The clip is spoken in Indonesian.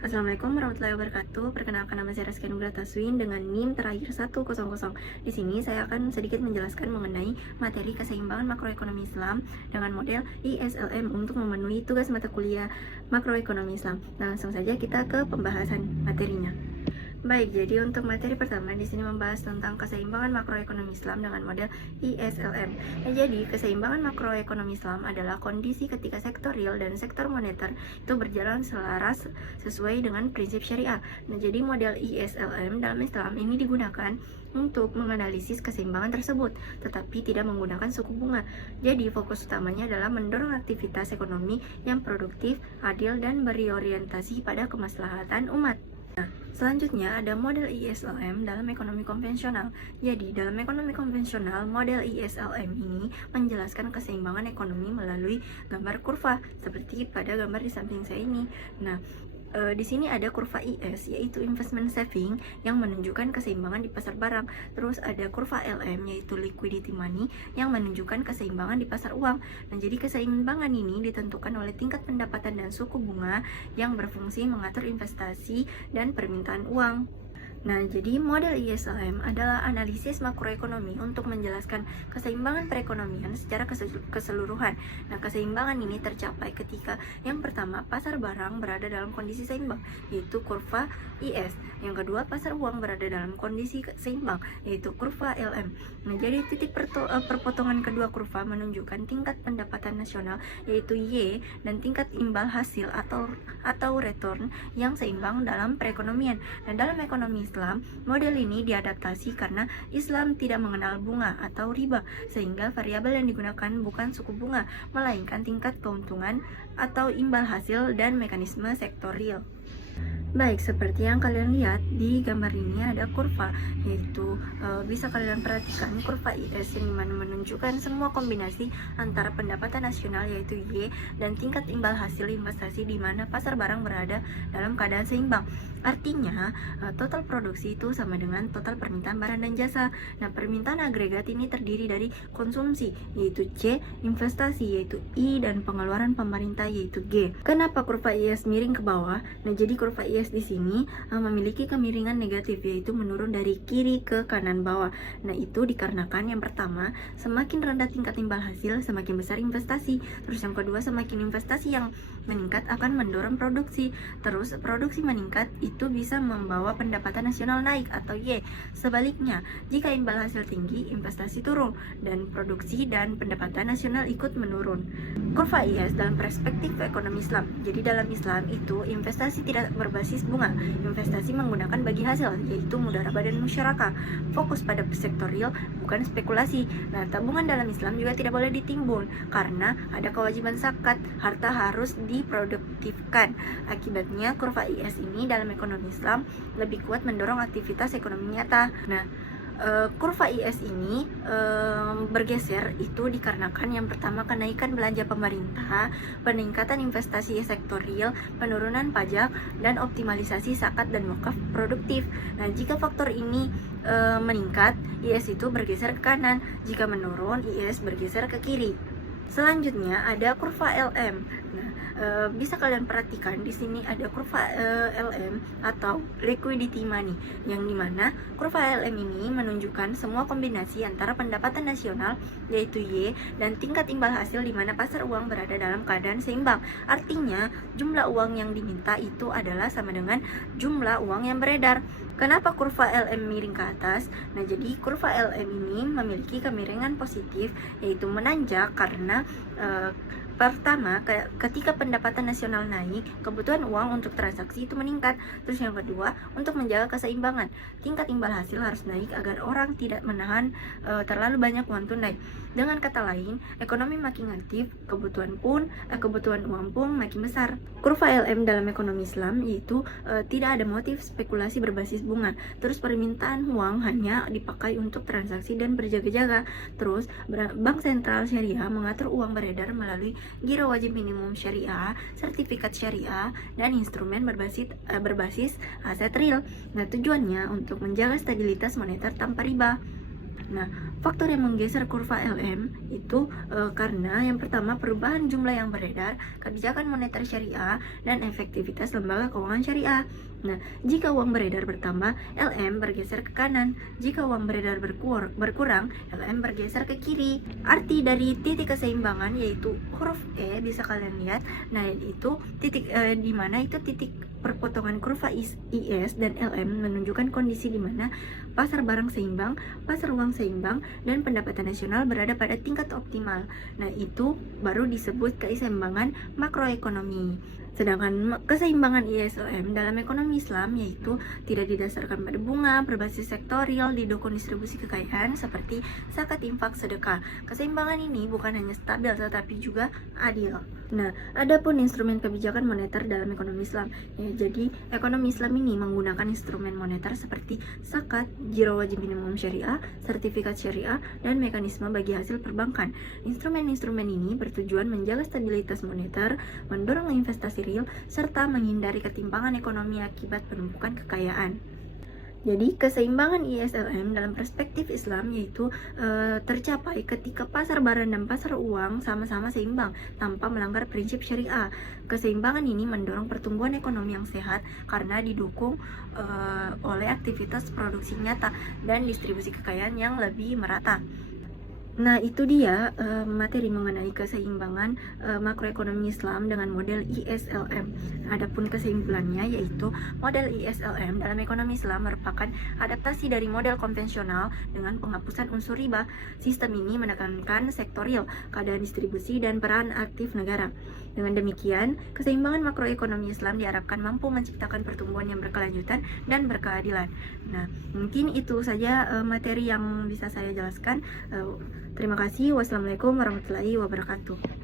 Assalamualaikum warahmatullahi wabarakatuh. Perkenalkan, nama saya Reski Nugra Taswin dengan NIM terakhir 100. Di sini saya akan sedikit menjelaskan mengenai materi keseimbangan makroekonomi Islam dengan model ISLM untuk memenuhi tugas mata kuliah makroekonomi Islam. Nah, langsung saja kita ke pembahasan materinya. Baik, jadi untuk materi pertama di sini membahas tentang keseimbangan makroekonomi Islam dengan model ISLM. Nah, jadi keseimbangan makroekonomi Islam adalah kondisi ketika sektor real dan sektor moneter itu berjalan selaras sesuai dengan prinsip syariah. Nah, jadi model ISLM dalam Islam ini digunakan untuk menganalisis keseimbangan tersebut, tetapi tidak menggunakan suku bunga. Jadi fokus utamanya adalah mendorong aktivitas ekonomi yang produktif, adil, dan berorientasi pada kemaslahatan umat. Selanjutnya ada model ISLM dalam ekonomi konvensional. Jadi dalam ekonomi konvensional, model ISLM ini menjelaskan keseimbangan ekonomi melalui gambar kurva seperti pada gambar di samping saya ini. Nah, di sini ada kurva IS, yaitu investment saving, yang menunjukkan keseimbangan di pasar barang. Terus ada kurva LM, yaitu liquidity money, yang menunjukkan keseimbangan di pasar uang. Nah, jadi keseimbangan ini ditentukan oleh tingkat pendapatan dan suku bunga yang berfungsi mengatur investasi dan permintaan uang. Nah, jadi model ISLM adalah analisis makroekonomi untuk menjelaskan keseimbangan perekonomian secara keseluruhan. Nah, keseimbangan ini tercapai ketika yang pertama, pasar barang berada dalam kondisi seimbang, yaitu kurva IS. Yang kedua, pasar uang berada dalam kondisi seimbang, yaitu kurva LM. Nah, jadi titik perpotongan kedua kurva menunjukkan tingkat pendapatan nasional, yaitu Y, dan tingkat imbal hasil atau return yang seimbang dalam perekonomian. Nah, dalam ekonomi Islam, model ini diadaptasi karena Islam tidak mengenal bunga atau riba, sehingga variabel yang digunakan bukan suku bunga, melainkan tingkat keuntungan atau imbal hasil dan mekanisme sektor real. Baik, seperti yang kalian lihat di gambar ini ada kurva, yaitu bisa kalian perhatikan kurva IS yang dimana menunjukkan semua kombinasi antara pendapatan nasional yaitu Y dan tingkat imbal hasil investasi di mana pasar barang berada dalam keadaan seimbang. Artinya total produksi itu sama dengan total permintaan barang dan jasa. Nah, permintaan agregat ini terdiri dari konsumsi yaitu C, investasi yaitu I, dan pengeluaran pemerintah yaitu G. Kenapa kurva IS miring ke bawah? Nah, jadi kurva IS di sini memiliki kemiringan negatif, yaitu menurun dari kiri ke kanan bawah. Nah, itu dikarenakan yang pertama, semakin rendah tingkat imbal hasil, semakin besar investasi. Terus yang kedua, semakin investasi yang meningkat akan mendorong produksi. Terus produksi meningkat itu bisa membawa pendapatan nasional naik atau Y. Sebaliknya, jika imbal hasil tinggi, investasi turun dan produksi dan pendapatan nasional ikut menurun. Kurva IS dalam perspektif ekonomi Islam. Jadi dalam Islam itu investasi tidak berbasis bunga. Investasi menggunakan bagi hasil, yaitu mudharabah dan musyarakah. Fokus pada sektor real, bukan spekulasi. Nah, tabungan dalam Islam juga tidak boleh ditimbun karena ada kewajiban zakat, harta harus diproduktifkan. Akibatnya kurva IS ini dalam ekonomi Islam lebih kuat mendorong aktivitas ekonomi nyata. Nah, kurva IS ini bergeser itu dikarenakan yang pertama, kenaikan belanja pemerintah, peningkatan investasi sektor real, penurunan pajak, dan optimalisasi zakat dan wakaf produktif. Nah, jika faktor ini meningkat, IS itu bergeser ke kanan. Jika menurun, IS bergeser ke kiri. Selanjutnya ada kurva LM. Nah, bisa kalian perhatikan di sini ada kurva LM atau liquidity money, yang dimana kurva LM ini menunjukkan semua kombinasi antara pendapatan nasional yaitu Y dan tingkat imbal hasil di mana pasar uang berada dalam keadaan seimbang. Artinya jumlah uang yang diminta itu adalah sama dengan jumlah uang yang beredar. Kenapa kurva LM miring ke atas? Nah, jadi kurva LM ini memiliki kemiringan positif, yaitu menanjak karena pertama, ketika pendapatan nasional naik, kebutuhan uang untuk transaksi itu meningkat. Terus yang kedua, untuk menjaga keseimbangan, tingkat imbal hasil harus naik agar orang tidak menahan terlalu banyak uang tunai. Dengan kata lain, ekonomi makin aktif, kebutuhan uang pun makin besar. Kurva LM dalam ekonomi Islam yaitu tidak ada motif spekulasi berbasis bunga. Terus permintaan uang hanya dipakai untuk transaksi dan berjaga-jaga. Terus Bank Sentral Syariah mengatur uang beredar melalui giro wajib minimum syariah, sertifikat syariah, dan instrumen berbasis aset real. Nah, tujuannya untuk menjaga stabilitas moneter tanpa riba. Nah, Faktor yang menggeser kurva LM itu karena yang pertama perubahan jumlah yang beredar, kebijakan moneter syariah, dan efektivitas lembaga keuangan syariah. Nah, jika uang beredar bertambah, LM bergeser ke kanan. Jika uang beredar berkurang, LM bergeser ke kiri. Arti dari titik keseimbangan yaitu huruf E, bisa kalian lihat. Nah, itu titik di mana itu titik perpotongan kurva IS dan LM menunjukkan kondisi di mana pasar barang seimbang, pasar uang seimbang, dan pendapatan nasional berada pada tingkat optimal. Nah, itu baru disebut keseimbangan makroekonomi. Sedangkan keseimbangan ISLM dalam ekonomi Islam yaitu tidak didasarkan pada bunga, berbasis sektorial, didukung distribusi kekayaan seperti zakat, infak, sedekah. Keseimbangan ini bukan hanya stabil tetapi juga adil. Nah, adapun instrumen kebijakan moneter dalam ekonomi Islam, jadi ekonomi Islam ini menggunakan instrumen moneter seperti zakat, giro wajib minimum syariah, sertifikat syariah, dan mekanisme bagi hasil perbankan. Instrumen-instrumen ini bertujuan menjaga stabilitas moneter, mendorong investasi real, serta menghindari ketimpangan ekonomi akibat penumpukan kekayaan. Jadi keseimbangan ISLM dalam perspektif Islam yaitu tercapai ketika pasar barang dan pasar uang sama-sama seimbang tanpa melanggar prinsip syariah. Keseimbangan ini mendorong pertumbuhan ekonomi yang sehat karena didukung oleh aktivitas produksi nyata dan distribusi kekayaan yang lebih merata. Nah, itu dia materi mengenai keseimbangan makroekonomi Islam dengan model ISLM. Adapun kesimpulannya yaitu model ISLM dalam ekonomi Islam merupakan adaptasi dari model konvensional dengan penghapusan unsur riba. Sistem ini menekankan sektorial, keadaan distribusi, dan peran aktif negara. Dengan demikian, keseimbangan makroekonomi Islam diharapkan mampu menciptakan pertumbuhan yang berkelanjutan dan berkeadilan. Nah, mungkin itu saja materi yang bisa saya jelaskan. Terima kasih. Wassalamualaikum warahmatullahi wabarakatuh.